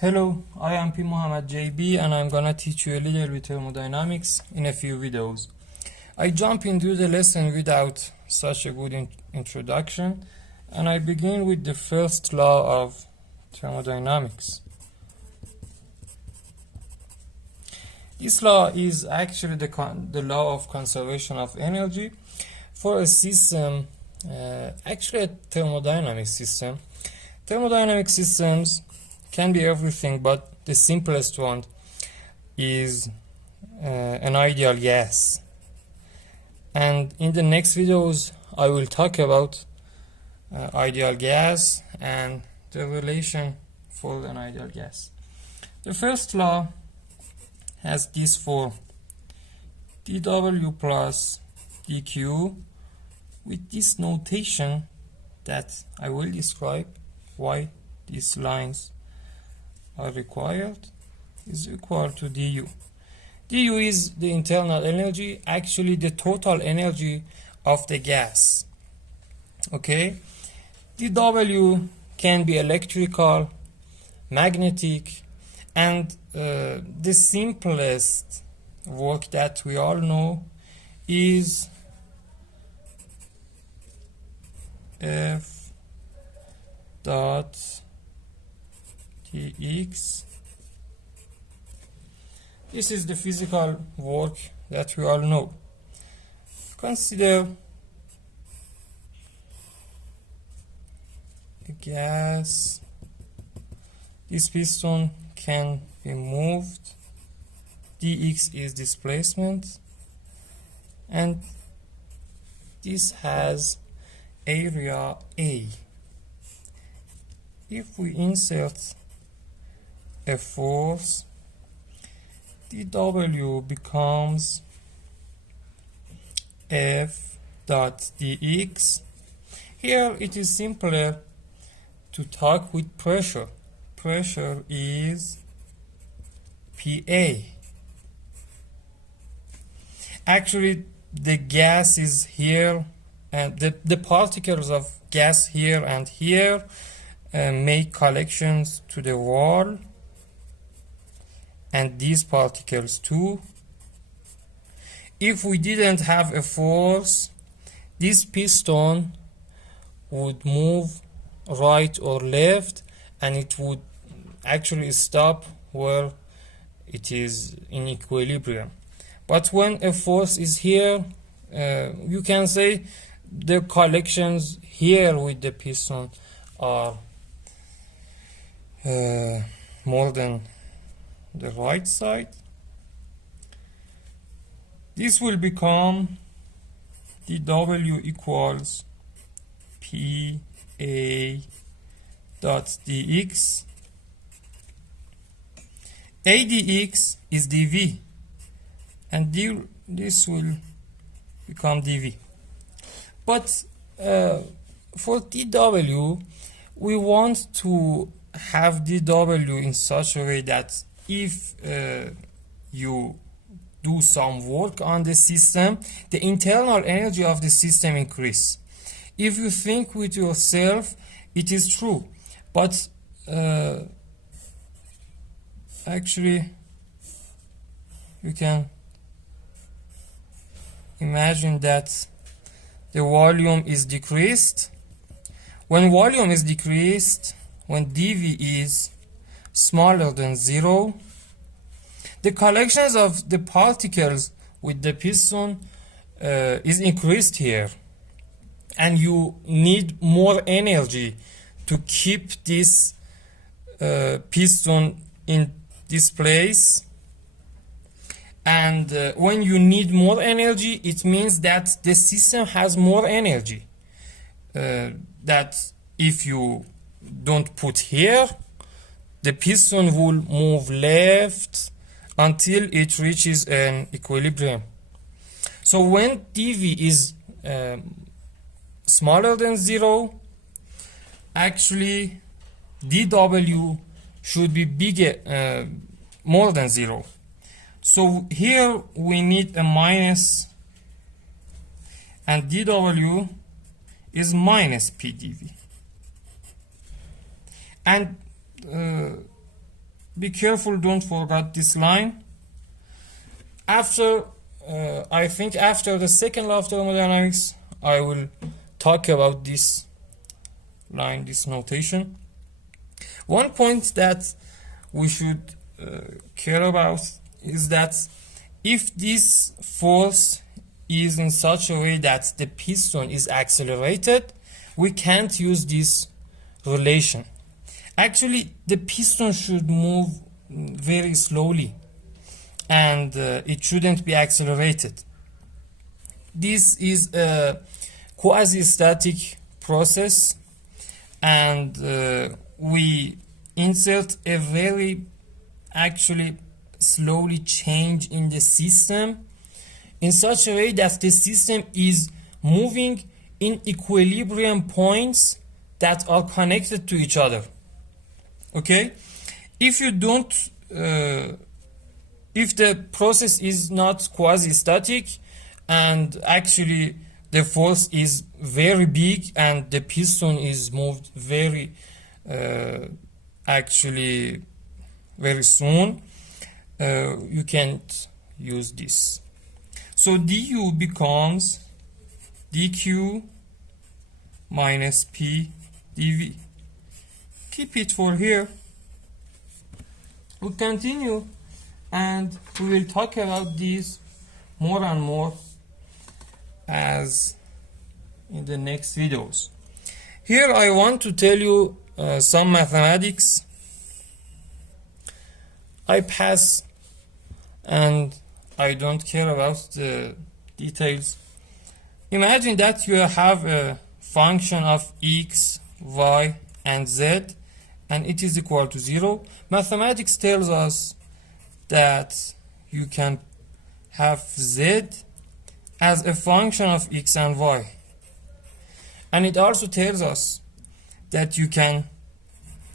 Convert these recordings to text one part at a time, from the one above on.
Hello, I am P. Mohammed JB and I'm gonna teach you a little bit thermodynamics in a few videos. I jump into the lesson without such a good introduction and I begin with the first law of thermodynamics. This law is actually the law of conservation of energy for a system, actually a thermodynamic system. Thermodynamic systems can be everything, but the simplest one is an ideal gas. And in the next videos, I will talk about ideal gas and the relation for an ideal gas. The first law has this form: dW plus dQ, with this notation that I will describe why these lines are required, is equal to du. Du is the internal energy, actually the total energy of the gas. Okay, dW can be electrical, magnetic, and the simplest work that we all know is F dot Tx. This is the physical work that we all know. Consider a gas. This piston can be moved. Dx is displacement, and this has area A. If we insert a force, dW becomes F dot dx. Here it is simpler to talk with pressure. Pressure is PA. Actually, the gas is here, and the particles of gas here and here make collections to the wall, and these particles too. If we didn't have a force, this piston would move right or left, and it would actually stop where it is in equilibrium. But when a force is here, you can say the collections here with the piston are more than the right side. This will become dW equals PA dot dx. A dx is dV, and this will become dV. But for dW, we want to have dW in such a way that if you do some work on the system, the internal energy of the system increase. If you think with yourself, it is true, but actually you can imagine that the volume is decreased. When volume is decreased, when dV is smaller than 0, the collections of the particles with the piston is increased here, and you need more energy to keep this piston in this place. And when you need more energy, it means that the system has more energy, that if you don't put here, the piston will move left until it reaches an equilibrium. So when dV is smaller than 0, actually dW should be bigger, more than 0. So here we need a minus, and dW is minus PdV. And be careful, don't forget this line. After I think after the second law of thermodynamics, I will talk about this line, this notation. One point that we should care about is that if this force is in such a way that the piston is accelerated, we can't use this relation. Actually, the piston should move very slowly and it shouldn't be accelerated. This is a quasi-static process, and we insert a very actually slowly change in the system in such a way that the system is moving in equilibrium points that are connected to each other. Okay, if you don't if the process is not quasi-static and actually the force is very big and the piston is moved very actually very soon, you can't use this. So du becomes dq minus p dv. Keep it for here. We'll continue and we will talk about these more and more as in the next videos. Here I want to tell you some mathematics I pass and I don't care about the details. Imagine that you have a function of x, y, and z and it is equal to 0. Mathematics tells us that you can have z as a function of x and y, and it also tells us that you can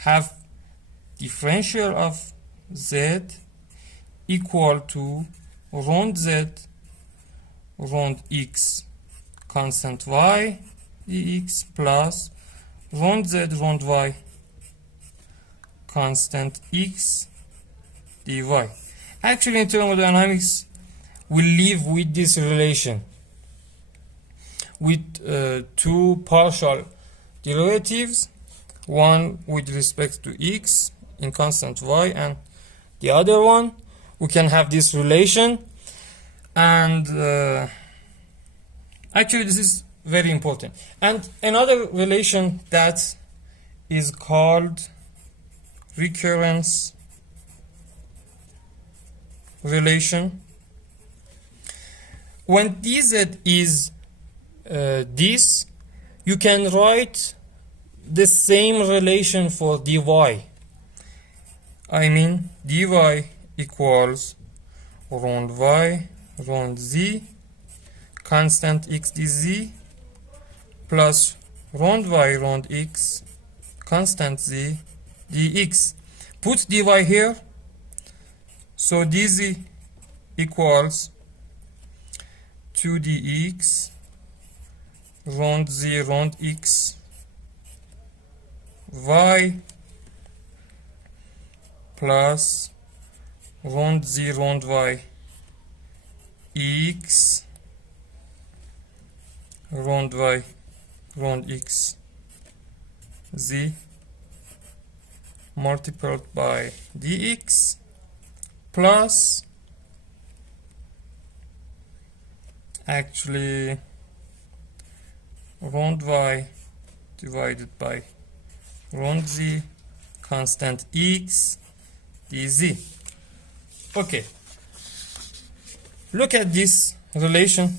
have differential of z equal to round z round x constant y dx plus round z round y constant x dy. Actually, in thermodynamics, we live with this relation with two partial derivatives, one with respect to x in constant y and the other one. We can have this relation, and actually this is very important. And another relation that is called recurrence relation. When dz is this, you can write the same relation for dy. I mean dy equals round y round z constant x dz plus round y round x constant z dx. Put dy here, so dz equals 2 dx round z round x y plus round z round y x round y round x z multiplied by dx plus actually round y divided by round z constant x dz. Okay, look at this relation.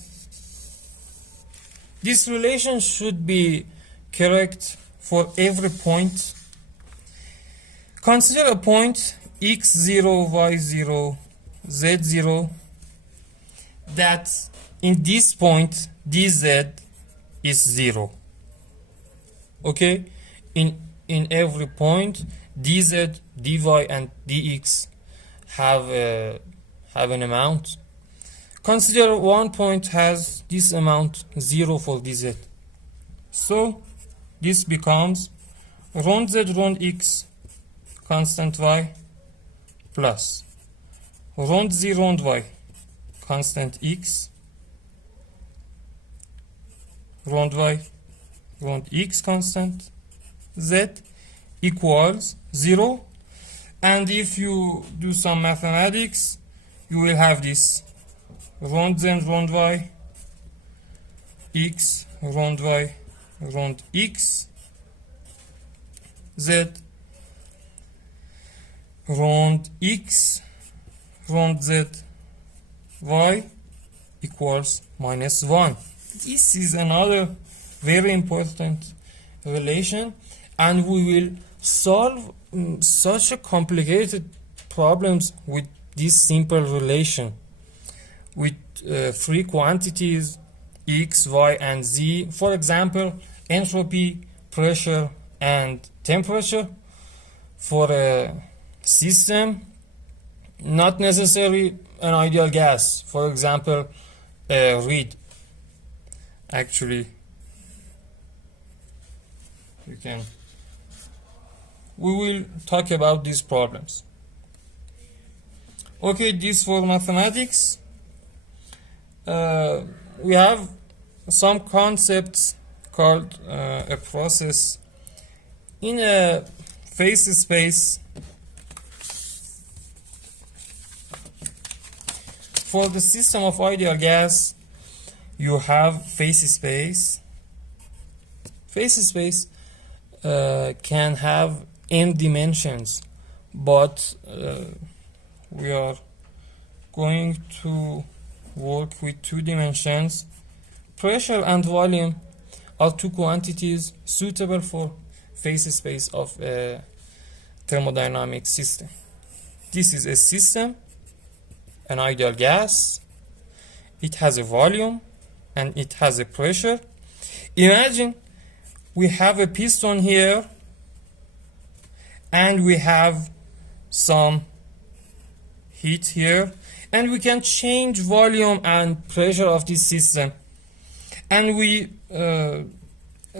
This relation should be correct for every point. Consider a point x0, y0, z0 that in this point dz is 0. Okay, in every point dz, dy and dx have an amount. Consider one point has this amount 0 for dz, so this becomes round z round x constant y plus round z round y constant x round y round x constant z equals 0. And if you do some mathematics, you will have this round z round y x round y round x z round x round z y equals -1. This is another very important relation, and we will solve such a complicated problems with this simple relation with three quantities x, y, and z. For example, entropy, pressure, and temperature for a system, not necessarily an ideal gas. For example, read. Actually, we will talk about these problems. Okay, this for mathematics. We have some concepts called a process in a phase space. For the system of ideal gas, you have phase space. Phase space can have n dimensions, but we are going to work with 2 dimensions. Pressure and volume are 2 quantities suitable for phase space of a thermodynamic system. This is a system, an ideal gas. It has a volume and it has a pressure. Imagine we have a piston here and we have some heat here, and we can change volume and pressure of this system, and we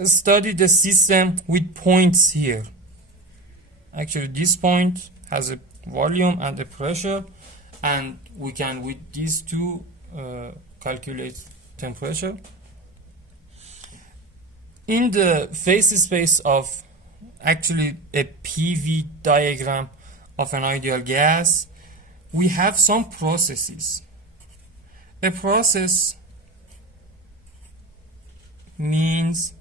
study the system with points here. Actually, this point has a volume and a pressure, and we can with these two calculate temperature. In the phase space of actually a PV diagram of an ideal gas, we have some processes. A process means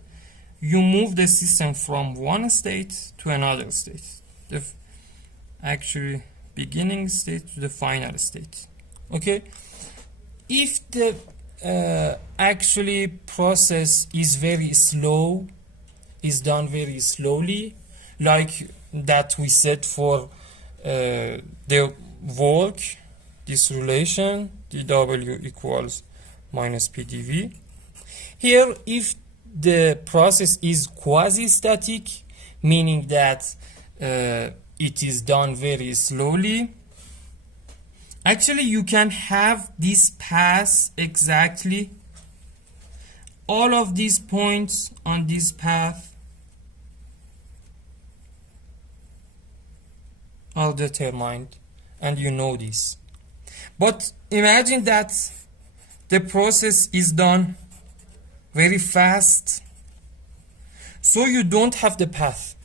you move the system from one state to another state, the actually beginning state to the final state. Okay, if the actually process is very slow, is done very slowly, like that we said for the work, this relation dW equals minus PdV. Here, if the process is quasi-static, meaning that it is done very slowly, actually you can have this path exactly. All of these points on this path are determined, and you know this. But imagine that the process is done very fast, so you don't have the path,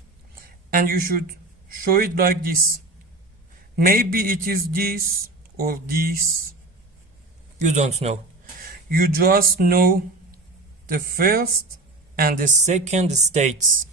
and you should show it like this. Maybe it is this or this, you don't know. You just know the first and the second states.